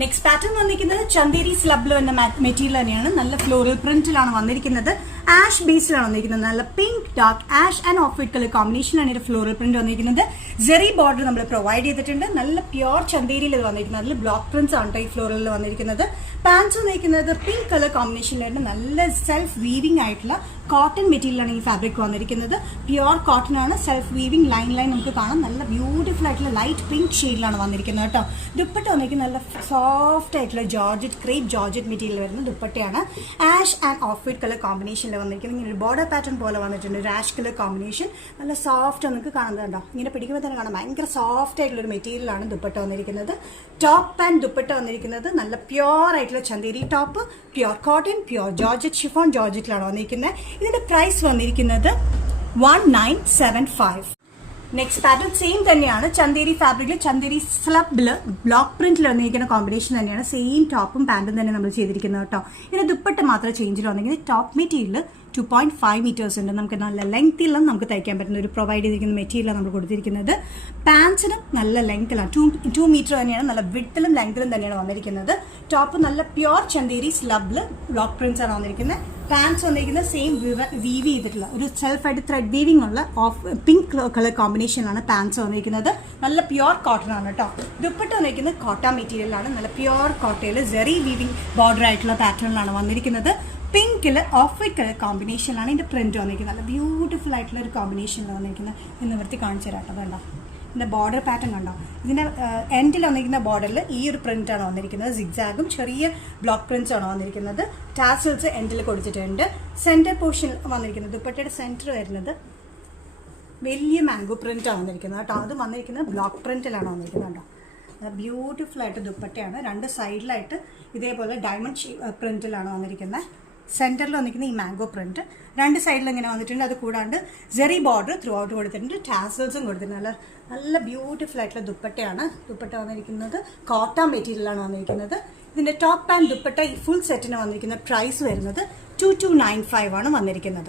Next pattern വന്നിരിക്കുന്നത് ചന്ദേരി സ്ലബിൽ എന്ന material തന്നെയാണ്. നല്ല ഫ്ലോറൽ പ്രിന്റിലാണ് വന്നിരിക്കുന്നത്. ആഷ് ബേസിലാണ് വന്നിരിക്കുന്നത്. നല്ല pink, dark ash and off white colour കോമ്പിനേഷനാണ് ഇതിന്റെ ഫ്ലോറൽ പ്രിന്റ് വന്നിരിക്കുന്നത്. ജെറി ബോർഡർ നമ്മൾ പ്രൊവൈഡ് ചെയ്തിട്ടുണ്ട്. നല്ല പ്യോർ ചന്ദേരിയിൽ ഇത് വന്നിരിക്കുന്നത്. അതിൽ ബ്ലോക്ക് പ്രിന്റ്സ് ആണ് ഈ ഫ്ലോറലിൽ വന്നിരിക്കുന്നത്. പാൻസ് വന്നിരിക്കുന്നത് പിങ്ക് കളർ കോമ്പിനേഷനിലായിട്ട് നല്ല സെൽഫ് വീവിംഗ് ആയിട്ടുള്ള കോട്ടൺ മെറ്റീരിയലാണ് ഈ ഫാബ്രിക് വന്നിരിക്കുന്നത്. പ്യോർ കോട്ടൺ ആണ്. സെൽഫ് വീവിംഗ് ലൈൻ നമുക്ക് കാണാം. നല്ല ബ്യൂട്ടിഫുൾ ആയിട്ടുള്ള ലൈറ്റ് പിങ്ക് ഷെയ്ഡിലാണ് വന്നിരിക്കുന്നത് കേട്ടോ. ദുപ്പട്ട വന്നിരിക്കുന്നത് നല്ല സോഫ്റ്റ് ആയിട്ടുള്ള ജോർജറ്റ് ക്രേപ്പ് ജോർജറ്റ് മെറ്റീരിയൽ വരുന്ന ദുപ്പട്ടയാണ്. Ash and off white colour കോമ്പിനേഷനിൽ വന്നിരിക്കുന്നത്. ഇങ്ങനെ ഒരു ബോർഡർ പാറ്റേൺ പോലെ വന്നിട്ടുണ്ട്. ഒരു ആഷ് കളർ കോമ്പിനേഷൻ നല്ല സോഫ്റ്റ് നമുക്ക് കാണുന്നുണ്ടോ. ഇങ്ങനെ പിടിക്കുമ്പോൾ തന്നെ കാണാം ഭയങ്കര സോഫ്റ്റ് ആയിട്ടുള്ള ഒരു മെറ്റീരിയലാണ് ദുപ്പട്ട വന്നിരിക്കുന്നത്. ടോപ്പ് ആൻഡ് ദുപ്പട്ട വന്നിരിക്കുന്നത് നല്ല പ്യോർ ആയിട്ടുള്ള Chanderi top, pure cotton, pure georgette chiffon ജോർജറ്റിലാണ് വന്നിരിക്കുന്നത്. ഇതിന്റെ പ്രൈസ് വന്നിരിക്കുന്നത് 1975. നെക്സ്റ്റ് പാറ്റേൺ സെയിം തന്നെയാണ്. ചന്ദേരി ഫാബ്രിക്കിൽ ചന്ദേരി സ്ലബില് ബ്ലോക്ക് പ്രിന്റിൽ വന്നിരിക്കുന്ന കോമ്പിനേഷൻ തന്നെയാണ്. സെയിം ടോപ്പും പാന്റും തന്നെ നമ്മൾ ചെയ്തിരിക്കുന്നത് കേട്ടോ. ഇതിന് ദുപ്പട്ട മാത്രം ചേഞ്ചിൽ വന്നിരിക്കുന്നത്. ടോപ്പ് മെറ്റീരിയൽ 2.5 meters ഉണ്ട്. നമുക്ക് നല്ല ലെങ്തിലും നമുക്ക് തയ്ക്കാൻ പറ്റുന്ന ഒരു പ്രൊവൈഡ് ചെയ്തിരിക്കുന്ന മെറ്റീരിയലാണ് നമ്മൾ കൊടുത്തിരിക്കുന്നത്. പാൻസിനും നല്ല ലെങ്തിലാണ്. 2 meter തന്നെയാണ്. നല്ല വിഡ്ത്തിലും ലെങ്തിലും തന്നെയാണ് വന്നിരിക്കുന്നത്. ടോപ്പ് നല്ല പ്യോർ ചന്ദേരി സ്ലബില് ബ്ലോക്ക് പ്രിന്റ്സ് ആണ് വന്നിരിക്കുന്നത്. പാൻസ് വന്നിരിക്കുന്നത് സെയിം വീവ് ചെയ്തിട്ടുള്ള ഒരു സെൽഫായിട്ട് ത്രെഡ് വീവിംഗ് ഉള്ള ഓഫ് പിങ്ക് കളർ കോമ്പിനേഷനിലാണ് പാൻസ് വന്നിരിക്കുന്നത്. നല്ല പ്യോർ കോട്ടൺ ആണ് കേട്ടോ. ദുപ്പട്ട വന്നിരിക്കുന്നത് കോട്ട മെറ്റീരിയലാണ്. നല്ല പ്യോർ കോട്ടയിൽ ജെറി വീവിംഗ് ബോർഡർ ആയിട്ടുള്ള പാറ്റേണിലാണ് വന്നിരിക്കുന്നത്. പിങ്കില് ഓഫ് വൈറ്റ് കളർ കോമ്പിനേഷനിലാണ് ഇതിന്റെ പ്രിന്റ് വന്നിരിക്കുന്നത്. നല്ല ബ്യൂട്ടിഫുൾ ആയിട്ടുള്ള ഒരു കോമ്പിനേഷനിലാണ് വന്നിരിക്കുന്നത്. ഇന്ന് വൃത്തി കാണിച്ചു തരാം കേട്ടോ. വേണ്ട ഇതിന്റെ ബോർഡർ പാറ്റേൺ കണ്ടോ. ഇതിന്റെ എൻഡിൽ വന്നിരിക്കുന്ന ബോർഡറിൽ ഈ ഒരു പ്രിന്റ് ആണ് വന്നിരിക്കുന്നത്. സിഗ്സാഗും ചെറിയ ബ്ലോക്ക് പ്രിന്റ്സ് ആണ് വന്നിരിക്കുന്നത്. ടാസൽസ് എൻഡിൽ കൊടുത്തിട്ടുണ്ട്. സെന്റർ പോർഷൻ വന്നിരിക്കുന്നത് ദുപ്പട്ടയുടെ സെന്റർ വരുന്നത് വലിയ മാംഗോ പ്രിന്റ് ആണ് വന്നിരിക്കുന്നത് കേട്ടോ. അത് വന്നിരിക്കുന്നത് ബ്ലോക്ക് പ്രിന്റിലാണ് വന്നിരിക്കുന്നത് കേട്ടോ. ബ്യൂട്ടിഫുൾ ആയിട്ട് ദുപ്പട്ടയാണ്. രണ്ട് സൈഡിലായിട്ട് ഇതേപോലെ ഡയമണ്ട് പ്രിന്റിലാണ് വന്നിരിക്കുന്നത്. സെന്ററിൽ വന്നിരിക്കുന്ന ഈ മാംഗോ പ്രിന്റ് രണ്ട് സൈഡിൽ ഇങ്ങനെ വന്നിട്ടുണ്ട്. അത് കൂടാണ്ട് ജെറി ബോർഡർ ത്രൂ ഔട്ട് കൊടുത്തിട്ടുണ്ട്. ടാസൽസും കൊടുത്തിട്ടുണ്ട്. നല്ല ബ്യൂട്ടിഫുൾ ആയിട്ടുള്ള ദുപ്പട്ടയാണ്. ദുപ്പട്ട വന്നിരിക്കുന്നത് കോട്ടൺ മെറ്റീരിയലാണ് വന്നിരിക്കുന്നത്. ഇതിന്റെ ടോപ്പ് ആൻഡ് ദുപ്പട്ട ഈ ഫുൾ സെറ്റിന് വന്നിരിക്കുന്ന പ്രൈസ് വരുന്നത് 2295 ആണ് വന്നിരിക്കുന്നത്.